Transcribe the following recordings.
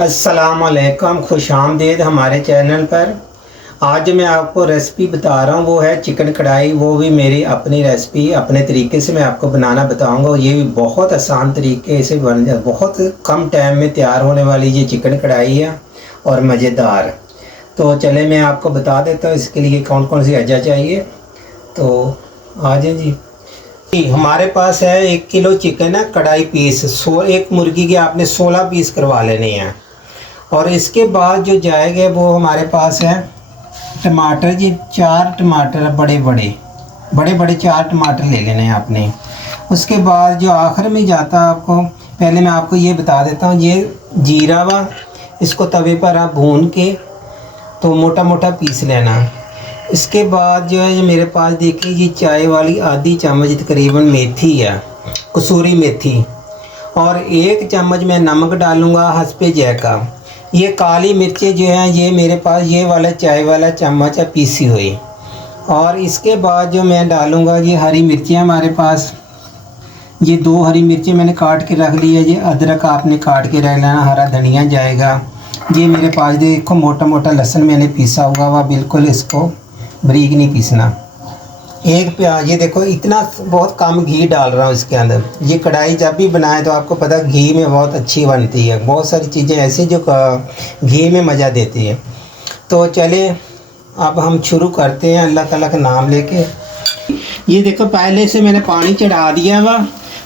अस्सलामुअलैकुम, खुश आमदीद हमारे चैनल पर। आज मैं आपको रेसिपी बता रहा हूँ, वो है चिकन कढ़ाई। वो भी मेरी अपनी रेसिपी, अपने तरीके से मैं आपको बनाना बताऊँगा। ये भी बहुत आसान तरीके से बन जाए, बहुत कम टाइम में तैयार होने वाली ये चिकन कढ़ाई है और मज़ेदार। तो चले मैं आपको बता देता हूँ इसके लिए कौन कौन सी अज्जा चाहिए। तो आ जाए जी। हमारे पास है 1 किलो चिकन है, कढ़ाई पीस। एक मुर्गी के आपने 16 पीस करवा लेने हैं। और इसके बाद जो जाएगा वो हमारे पास है टमाटर जी, 4 टमाटर बड़े बड़े 4 टमाटर ले लेने हैं आपने। उसके बाद जो आखिर में जाता आपको, पहले मैं आपको ये बता देता हूँ, ये जीरा वा, इसको तवे पर आप भून के तो मोटा मोटा पीस लेना। इसके बाद जो है, ये मेरे पास देखिए, ये चाय वाली आधी चम्मच तकरीबन मेथी है, कसूरी मेथी। और 1 चम्मच मैं नमक डालूँगा हस्बे जायका। ये काली मिर्चें जो हैं, ये मेरे पास ये वाला चाय वाला चम्मच है पीसी हुई। और इसके बाद जो मैं डालूँगा, ये हरी मिर्चें हमारे पास, ये 2 हरी मिर्चें मैंने काट के रख ली है। ये अदरक आपने काट के रख लेना, हरा धनिया जाएगा। ये मेरे पास देखो मोटा मोटा लहसुन मैंने पीसा हुआ वह, बिल्कुल इसको बारीक नहीं पीसना। 1 प्याज, ये देखो इतना बहुत कम घी डाल रहा हूँ इसके अंदर। ये कढ़ाई जब भी बनाए तो आपको पता घी में बहुत अच्छी बनती है। बहुत सारी चीज़ें ऐसी जो घी में मज़ा देती है। तो चले अब हम शुरू करते हैं अल्लाह ताला का नाम लेके। ये देखो पहले से मैंने पानी चढ़ा दिया हुआ,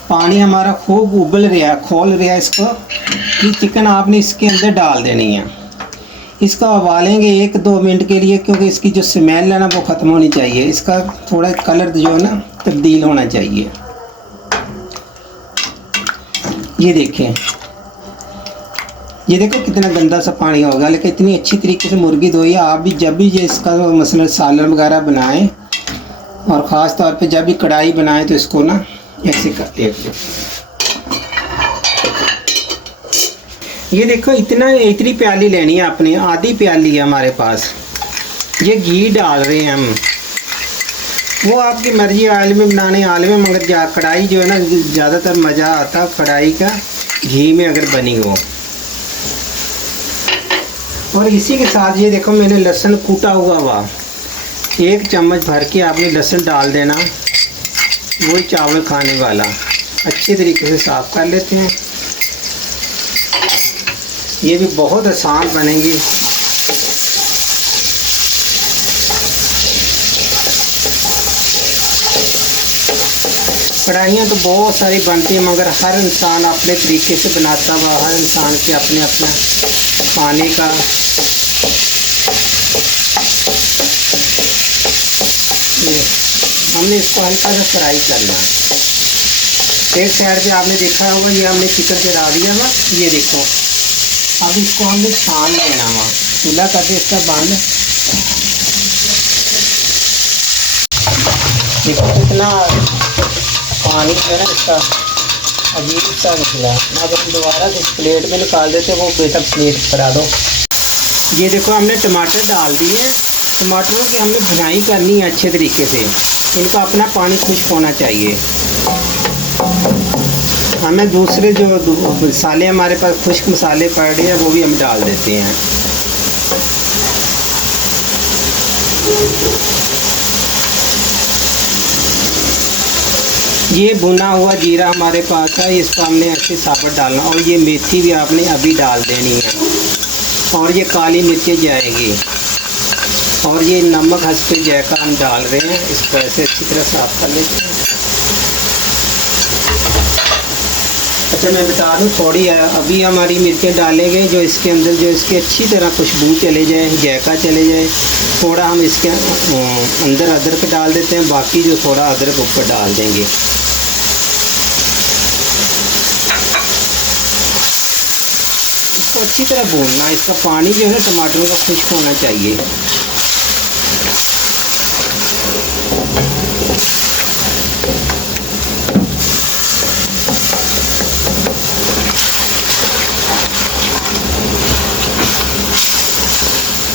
पानी हमारा खूब उबल रहा, खोल रहा। इसको ये चिकन आपने इसके अंदर डाल देनी है। इसका उबालेंगे 1-2 मिनट के लिए, क्योंकि इसकी जो स्मेल है ना वो ख़त्म होनी चाहिए। इसका थोड़ा कलर जो है ना तब्दील होना चाहिए। ये देखें, ये देखो कितना गंदा सा पानी होगा, लेकिन इतनी अच्छी तरीके से मुर्गी धोई है। आप भी जब भी ये इसका मसलन सालन वगैरह बनाएं, और ख़ास तौर पे जब भी कढ़ाई बनाएं, तो इसको ना ऐसे करते हैं। ये देखो इतनी प्याली लेनी है आपने, आधी प्याली है हमारे पास। ये घी डाल रहे हैं हम, वो आपकी मर्जी, आयल में बनाने आयल में, मगर कढ़ाई जो है ना ज़्यादातर मज़ा आता कढ़ाई का घी में अगर बनी हो। और इसी के साथ ये देखो मैंने लहसुन कूटा हुआ 1 चम्मच भर के आपने लहसुन डाल देना, वही चावल खाने वाला। अच्छे तरीके से साफ़ कर लेते हैं। ये भी बहुत आसान बनेगी। कढ़ाइयाँ तो बहुत सारी बनती हैं, मगर हर इंसान अपने तरीके से बनाता हुआ, हर इंसान के अपने अपना खाने का ये हमने इसको हल्का सा फ्राई करना। एक साइड पे आपने देखा होगा, ये हमने चिकन चढ़ा दिया हुआ। ये देखो अब इसको हमने छान लेना हुआ, चूल्हा करके इसका बंद। देखो कितना पानी है ना इसका, अजीब सा निकला। अब हम दोबारा से प्लेट में निकाल देते, वो बेटा प्लेट करा दो। ये देखो हमने टमाटर डाल दिए। टमाटरों की हमने भुनाई करनी है अच्छे तरीके से, इनका अपना पानी खुश्क होना चाहिए। हमें दूसरे जो मसाले हमारे पास खुश्क मसाले पड़ रहे हैं, वो भी हम डाल देते हैं। ये भुना हुआ जीरा हमारे पास है, इसको हमने ऐसे साबुत डालना। और ये मेथी भी आपने अभी डाल देनी है। और ये काली मिर्चें जाएगी, और ये नमक हस्बे जायका हम डाल रहे हैं। इसको ऐसे अच्छी तरह साफ़ कर लेते हैं। अच्छा मैं बता दूँ, थोड़ी अभी हमारी मिर्चें डालेंगे जो इसके अंदर, जो इसकी अच्छी तरह खुशबू चले जाए, जायका चले जाए। थोड़ा हम इसके अंदर अदरक डाल देते हैं, बाकी जो थोड़ा अदरक ऊपर डाल देंगे। इसको अच्छी तरह भूनना। इसका पानी जो है ना टमाटरों का खुश्क होना चाहिए।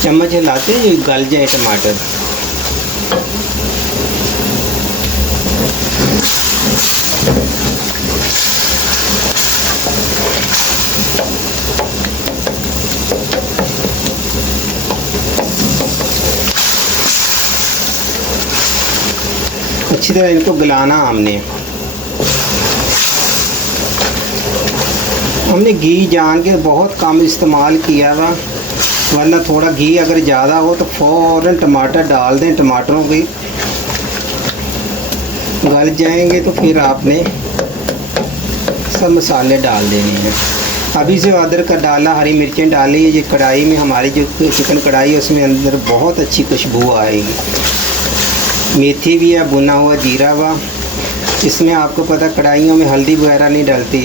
चम्मच हिलाते हैं, गल जाए टमाटर। अच्छी तरह इनको गलाना। हमने घी जान के बहुत कम इस्तेमाल किया हुआ, वरना थोड़ा घी अगर ज़्यादा हो तो फ़ौरन टमाटर डाल दें। टमाटरों की गल जाएंगे तो फिर आपने सब मसाले डाल देने हैं। अभी से अदरक का डाला, हरी मिर्चें डाली। ये कढ़ाई में हमारी जो चिकन कढ़ाई है उसमें अंदर बहुत अच्छी खुशबू आएगी। मेथी भी है, भुना हुआ जीरा हुआ। इसमें आपको पता कढ़ाइयों में हल्दी वगैरह नहीं डलती,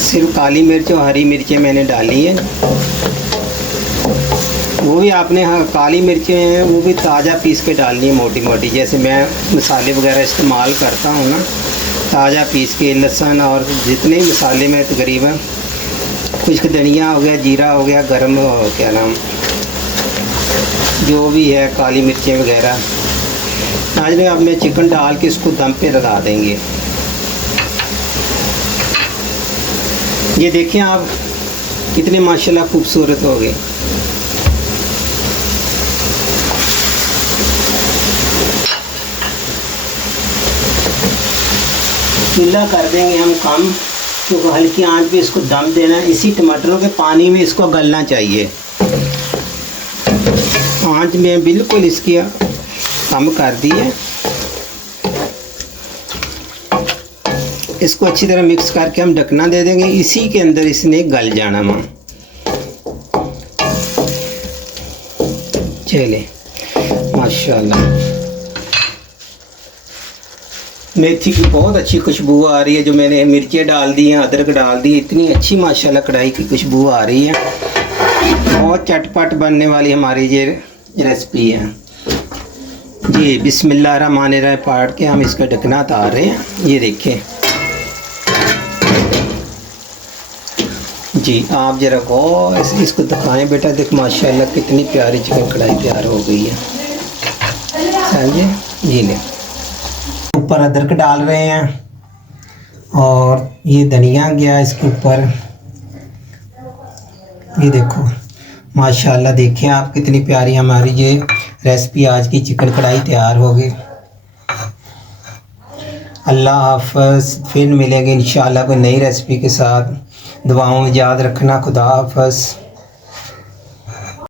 सिर्फ काली मिर्च और हरी मिर्चें मैंने डाली है। वो भी आपने, हाँ, काली मिर्चें हैं वो भी ताज़ा पीस के डालनी है, मोटी मोटी। जैसे मैं मसाले वगैरह इस्तेमाल करता हूँ ना, ताज़ा पीस के। लहसुन और जितने मसाले में तकरीबन, कुछ धनिया हो गया, जीरा हो गया, गरम क्या नाम, जो भी है, काली मिर्चें वगैरह। आज में अपने चिकन डाल के इसको दम पे लगा देंगे। ये देखें आप कितने माशाल्लाह खूबसूरत हो गए। चूल्हा कर देंगे हम कम, क्योंकि हल्की आंच पे इसको दम देना है। इसी टमाटरों के पानी में इसको गलना चाहिए। आंच में बिल्कुल इसकी कम कर दी है। इसको अच्छी तरह मिक्स करके हम ढकना दे देंगे। इसी के अंदर इसने गल जाना मां। चले माशाल्लाह, मेथी की बहुत अच्छी खुशबू आ रही है। जो मैंने मिर्चें डाल दी हैं, अदरक डाल दी, इतनी अच्छी माशाल्लाह कढ़ाई की खुशबू आ रही है। बहुत चटपट बनने वाली हमारी ये रेसिपी है जी। बिस्मिल्लाहिर्रहमानिर्रहीम पाड़ के हम इसका ढकना उतार रहे हैं। ये देखें जी, आप जरा गौर इसको दिखाएं बेटा। देख माशाल्लाह कितनी प्यारी चिकन कढ़ाई तैयार हो गई है। समझे जी। ले ऊपर अदरक डाल रहे हैं और ये धनिया गया इसके ऊपर। ये देखो माशाल्लाह, देखें आप कितनी प्यारी हमारी ये रेसिपी आज की चिकन कढ़ाई तैयार हो गई। अल्लाह हाफ़िज़, फिर मिलेंगे इंशाल्लाह कोई नई रेसिपी के साथ। दुआओं में याद रखना। खुदा हाफ़िज़।